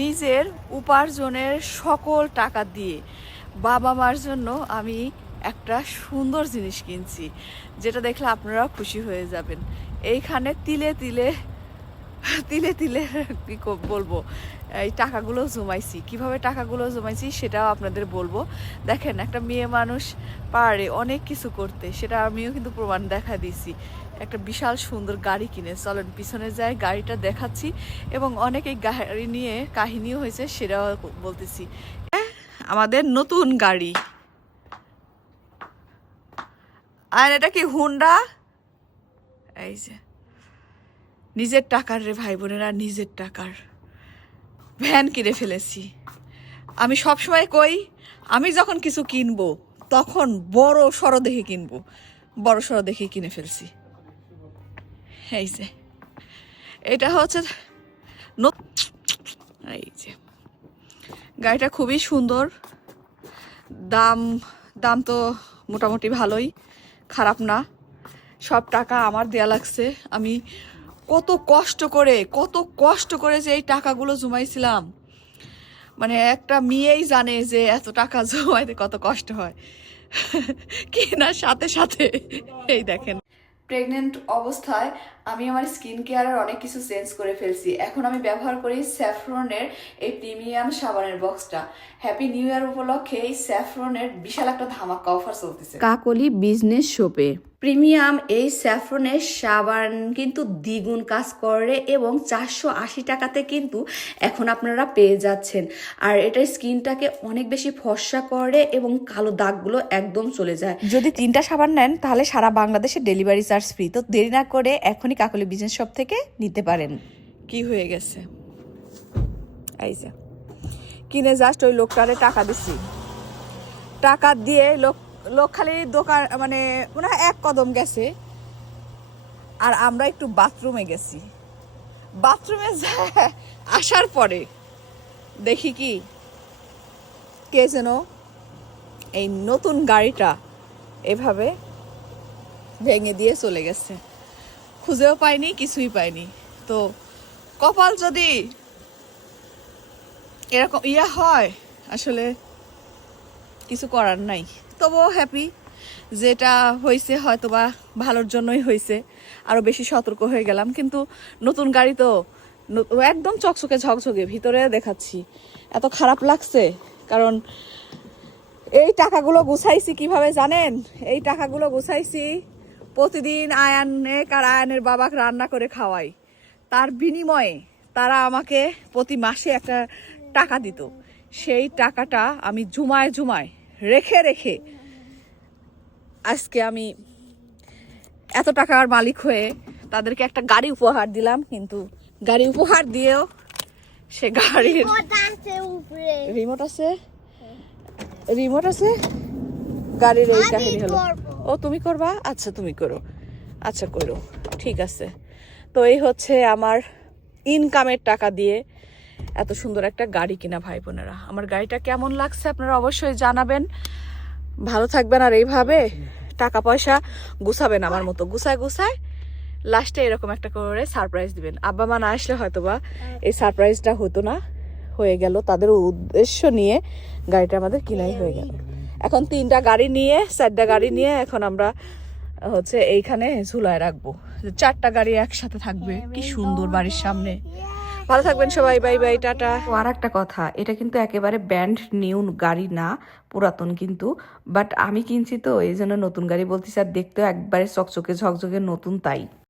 নিজের উপার্জনের সকল টাকা দিয়ে বাবা মার জন্য আমি একটা সুন্দর জিনিস কিনছি, যেটা দেখলে আপনারা খুশি হয়ে যাবেন। এইখানে তিলে তিলে তিলে তিলে কী বলবো, এই টাকাগুলো জমাইছি। কিভাবে টাকাগুলো জমাইছি সেটাও আপনাদের বলবো। দেখেন, একটা মেয়ে মানুষ পারে অনেক কিছু করতে, সেটা আমিও কিন্তু প্রমাণ দেখা দিয়েছি। একটা বিশাল সুন্দর গাড়ি কিনে, চলেন পিছনে যায়, গাড়িটা দেখাচ্ছি এবং অনেক এই গাড়ি নিয়ে কাহিনীও হয়েছে, সেটাও বলতেছি। আমাদের নতুন গাড়ি, আর এটা কি হুন্ডা। এই যে নিজের টাকার রে ভাই বোনেরা, নিজের টাকার ভ্যান কিনে ফেলেছি। আমি সবসময় কই, আমি যখন কিছু কিনবো তখন বড় সড়ো দেখে কিনবো, বড় সড়ো দেখে কিনে ফেলছি। এই যে এটা হচ্ছে এই যে গাড়িটা খুবই সুন্দর। দাম দাম তো মোটামুটি ভালোই, খারাপ না। সব টাকা আমার দেয়া লাগছে। আমি কত কষ্ট করে যে এই টাকাগুলো জমাইছিলাম, মানে একটা মেয়েই জানে যে এত টাকা জমাইতে কত কষ্ট হয়। কেনার সাথে সাথে এই দেখেন, প্রেগনেন্ট অবস্থায় আমি আমার স্কিন কেয়ারের অনেক কিছু চেঞ্জ করে ফেলছি। এখন আমি ব্যবহার করি স্যাফরনের এই প্রিমিয়াম সাবানের বক্সটা। হ্যাপি নিউ ইয়ার উপলক্ষে এই স্যাফরনের বিশাল একটা ধামাকা অফার চলতেছে কাকলি বিজনেস শপে। প্রিমিয়াম এই স্যাফরনের সাবান কিন্তু দ্বিগুণ কাজ করে এবং 480 টাকাতে কিন্তু এখন আপনারা পেয়ে যাচ্ছেন। আর এটা স্কিনটাকে অনেক বেশি ফর্সা করে এবং কালো দাগগুলো একদম চলে যায়। যদি 3টা সাবান নেন তাহলে সারা বাংলাদেশে ডেলিভারি চার্জ ফ্রি। তো দেরি না করে এখনই কাকলি বিজনেস শপ থেকে নিতে পারেন। কি হয়ে গেছে, এই যে কিনে জাস্ট ওই লোকটারে টাকা দিছি। টাকা দিয়ে লোক খালি দোকান, মানে মনে হয় 1 কদম গেছে, আর আমরা একটু বাথরুমে গেছি। বাথরুমে আসার পরে দেখি কি, কে যেন এই নতুন গাড়িটা এভাবে ভেঙে দিয়ে চলে গেছে। খুঁজেও পাইনি, কিছুই পাইনি। তো কপাল যদি এরকম হয়, আসলে কিছু করার নাই। তবুও হ্যাপি, যেটা হয়েছে হয়তো বা ভালোর জন্যই হয়েছে। আরও বেশি সতর্ক হয়ে গেলাম। কিন্তু নতুন গাড়ি তো একদম চকচকে ঝকঝকে, ভিতরে দেখাচ্ছি। এত খারাপ লাগছে কারণ এই টাকাগুলো গুছাইছি কিভাবে জানেন? এই টাকাগুলো গুছাইছি প্রতিদিন আয়ানের আর আয়ানের বাবাকে রান্না করে খাওয়াই। তার বিনিময়ে তারা আমাকে প্রতি মাসে একটা টাকা দিত। সেই টাকাটা আমি জুমায় রেখে রেখে আজকে আমি এত টাকার মালিক হয়ে তাদেরকে একটা গাড়ি উপহার দিলাম। কিন্তু গাড়ি উপহার দিয়েও সে গাড়ির রিমোট আছে, গাড়ির এই কাহিনী হলো। ও তুমি করবা? আচ্ছা তুমি করো, আচ্ছা করো, ঠিক আছে। তো এই হচ্ছে আমার ইনকামের টাকা দিয়ে এত সুন্দর একটা গাড়ি কিনা ভাই বোনেরা। আমার গাড়িটা কেমন লাগছে আপনারা অবশ্যই জানাবেন। ভালো থাকবেন, আর এইভাবে টাকা পয়সা গুছাবেন আমার মতো, গুছায় লাস্টে এরকম একটা করে সারপ্রাইজ দিবেন। আব্বা মা না আসলে হয়তোবা এই সারপ্রাইজটা হতো না, হয়ে গেল। তাদের উদ্দেশ্য নিয়ে গাড়িটা আমাদের কিনাই হয়ে গেল। এখন 3টা গাড়ি নিয়ে 4টা গাড়ি নিয়ে এখন আমরা হচ্ছে এইখানে ঝুলায় রাখবো। 4টা গাড়ি একসাথে থাকবে, কি সুন্দর বাড়ির সামনে। ভালো থাকবেন সবাই, বাই বাই, টাটা। আর একটা কথা, এটা কিন্তু একেবারে ব্র্যান্ড নিউ গাড়ি না, পুরাতন কিন্তু। বাট আমি কিনছি তো এই জন্য নতুন গাড়ি বলতেছি, আর দেখতেও একবারে চকচকে ঝকঝকে নতুন তাই।